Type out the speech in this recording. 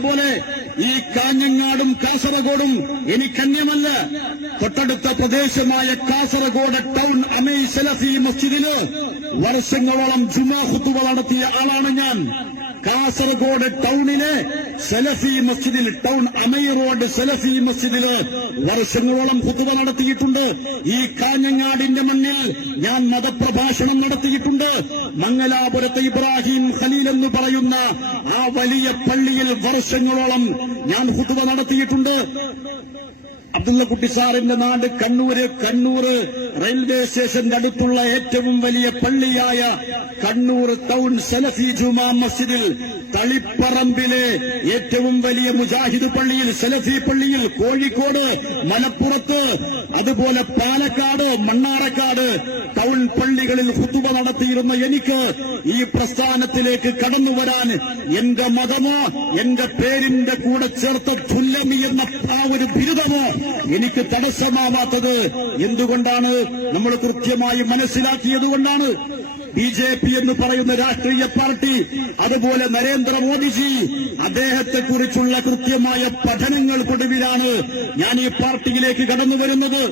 പോലെ ഈ കാഞ്ഞങ്ങാടും കാസർഗോഡും എനിക്കന്യമല്ല തൊട്ടടുത്ത പ്രദേശമായ കാസർഗോഡ് ടൗൺ അമേ സലഫി മസ്ജിദിൽ വർഷങ്ങളോളം ജുമാ ഹുത്തുവ നടത്തിയ ആളാണ് ഞാൻ. കാസർഗോഡ് ടൗണിലെ സലഫി മസ്ജിദിൽ ടൗൺ അമീർ റോഡ് സലഫി മസ്ജിദിൽ വർഷങ്ങളോളം കുത്തുക നടത്തിയിട്ടുണ്ട്. ഈ കാഞ്ഞങ്ങാടിന്റെ മണ്ണിൽ ഞാൻ മതപ്രഭാഷണം നടത്തിയിട്ടുണ്ട്. മംഗലാപുരത്തെ ഇബ്രാഹിം ഖലീൽ എന്ന് പറയുന്ന ആ വലിയ പള്ളിയിൽ വർഷങ്ങളോളം ഞാൻ കുത്തുക നടത്തിയിട്ടുണ്ട്. അബ്ദുള്ളക്കുട്ടി സാറിന്റെ നാട് കണ്ണൂര് കണ്ണൂര് റെയിൽവേ സ്റ്റേഷന്റെ അടുത്തുള്ള ഏറ്റവും വലിയ പള്ളിയായ കണ്ണൂർ ടൗൺ സലഫി ജുമാ മസ്ജിദിൽ തളിപ്പറമ്പിലെ ഏറ്റവും വലിയ മുജാഹിദ് പള്ളിയിൽ സലഫി പള്ളിയിൽ കോഴിക്കോട് മലപ്പുറത്ത് അതുപോലെ പാലക്കാട് മണ്ണാറക്കാട് ടൗൺ പള്ളികളിൽ കുത്തുവ നടത്തിയിരുന്ന എനിക്ക് ഈ പ്രസ്ഥാനത്തിലേക്ക് കടന്നു വരാൻ എന്റെ മതമോ എന്റെ പേരിന്റെ കൂടെ ചേർത്ത തുല്ലമി എന്ന ആ ഒരു ബിരുദമോ എനിക്ക് തടസ്സമാവാത്തത് എന്തുകൊണ്ടാണ് നമ്മൾ കൃത്യമായി മനസ്സിലാക്കിയതുകൊണ്ടാണ് ബി ജെ പി എന്ന് പറയുന്ന രാഷ്ട്രീയ പാർട്ടി അതുപോലെ നരേന്ദ്രമോദിജി അദ്ദേഹത്തെക്കുറിച്ചുള്ള കൃത്യമായ പഠനങ്ങൾ പഠനങ്ങൾക്കൊടുവിലാണ് ഞാൻ ഈ പാർട്ടിയിലേക്ക് കടന്നു വരുന്നത്.